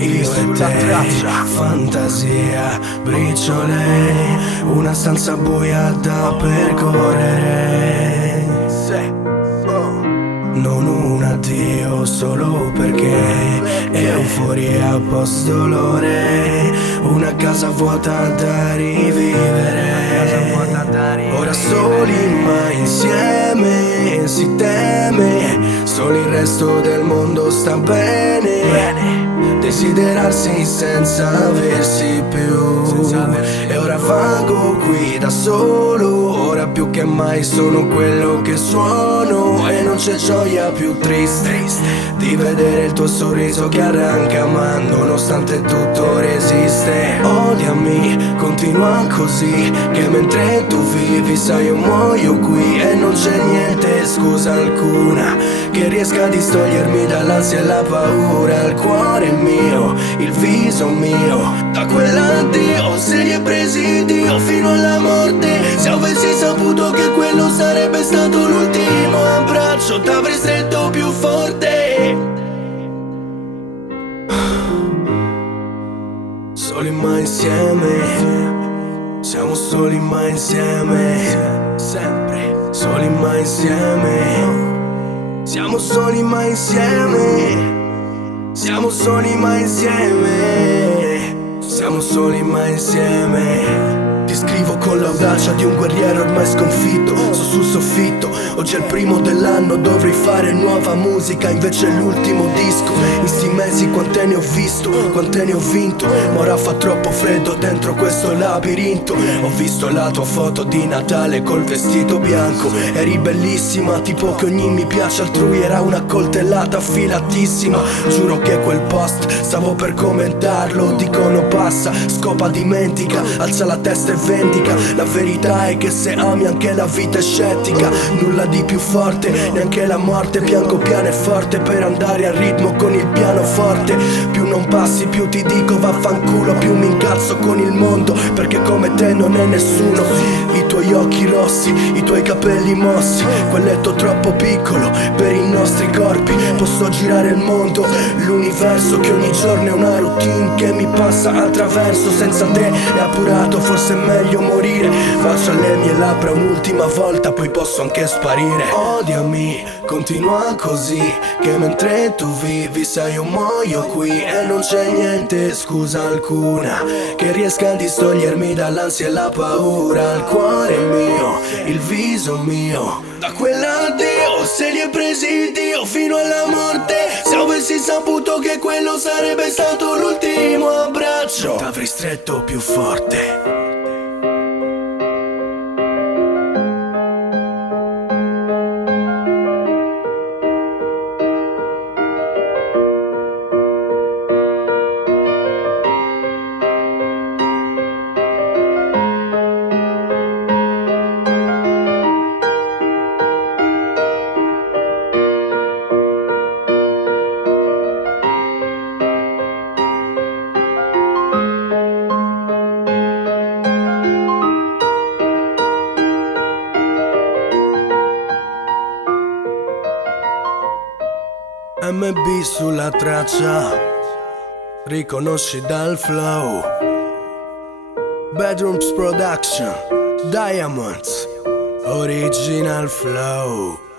io e te, fantasia, briciole, una stanza buia da percorrere. Non un addio solo perché euforia post dolore, una casa vuota da rivivere. Ora soli ma insieme si teme, solo il resto del mondo sta bene. Desiderarsi senza aversi più. E ora vago qui da solo, ora più che mai sono quello che sono. E non c'è gioia più triste di vedere il tuo sorriso che arranca, ma nonostante tutto resiste. Odiami, continua così, che mentre tu vivi sai io muoio qui. E non c'è niente, scusa alcuna, che riesca a distogliermi dall'ansia e la paura. Il cuore mio, il viso mio, da quell'addio se li è presi Dio fino alla morte. Se avessi saputo che quello sarebbe stato l'ultimo abbraccio, t'avrei stretto più forte. Soli ma insieme, siamo soli ma insieme, sempre soli ma insieme, siamo soli ma insieme. Siamo soli ma insieme, siamo soli ma insieme. Ti scrivo con l'audacia di un guerriero ormai sconfitto. Sto sul soffitto, oggi è il primo dell'anno, dovrei fare nuova musica, invece è l'ultimo disco. In sti mesi quante ne ho visto, quante ne ho vinto, ma ora fa troppo freddo dentro questo labirinto. Ho visto la tua foto di Natale col vestito bianco, eri bellissima, tipo che ogni mi piace altrui era una coltellata affilatissima. Giuro che quel post stavo per commentarlo, dicono passa, scopa, dimentica, alza la testa e vendica. La verità è che se ami anche la vita è scettica, nulla di più forte, neanche la morte. Piango piano e forte per andare a ritmo con il pianoforte. Più non passi più ti dico vaffanculo, più mi incazzo con il mondo, perché come te non è nessuno. I tuoi occhi rossi, i tuoi capelli mossi, quel letto troppo piccolo per i nostri corpi. Posso girare il mondo, l'universo, che ogni giorno è una routine che mi passa attraverso. Senza te è appurato, forse è meglio morire. Faccio alle mie labbra un'ultima volta, poi posso anche sparire. Odiami, continua così, che mentre tu vivi sai io muoio qui. E non c'è niente, scusa alcuna, che riesca a distogliermi dall'ansia e la paura. Il cuore mio, il viso mio, da quell'addio se li è presi Dio fino alla morte. Se avessi saputo che quello sarebbe stato l'ultimo abbraccio, t'avrei stretto più forte. MB sulla traccia, riconosci dal flow. Bedrooms Production, Diamonds, Original Flow.